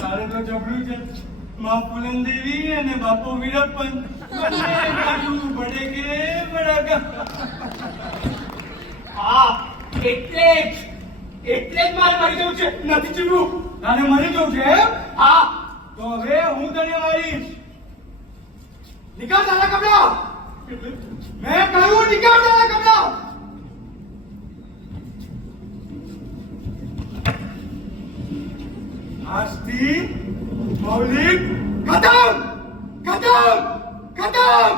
તારે તો જબરું છે. માં પૂનમ દેવી અને બાપો વીરપ્પન બંને કાઢવું પડે કે બડાકા. હા, એટલે જ મારે મરી જવું છે. નથી જીવવું. તારે મરી જવું છે એમ? હા, તો હવે હું તને મારીશ. નિકાળ તારા કપડા. મેં કહ્યું નિકાળ તારા કપડા. આજથી મૌલિક ખતમ ખતમ ખતમ.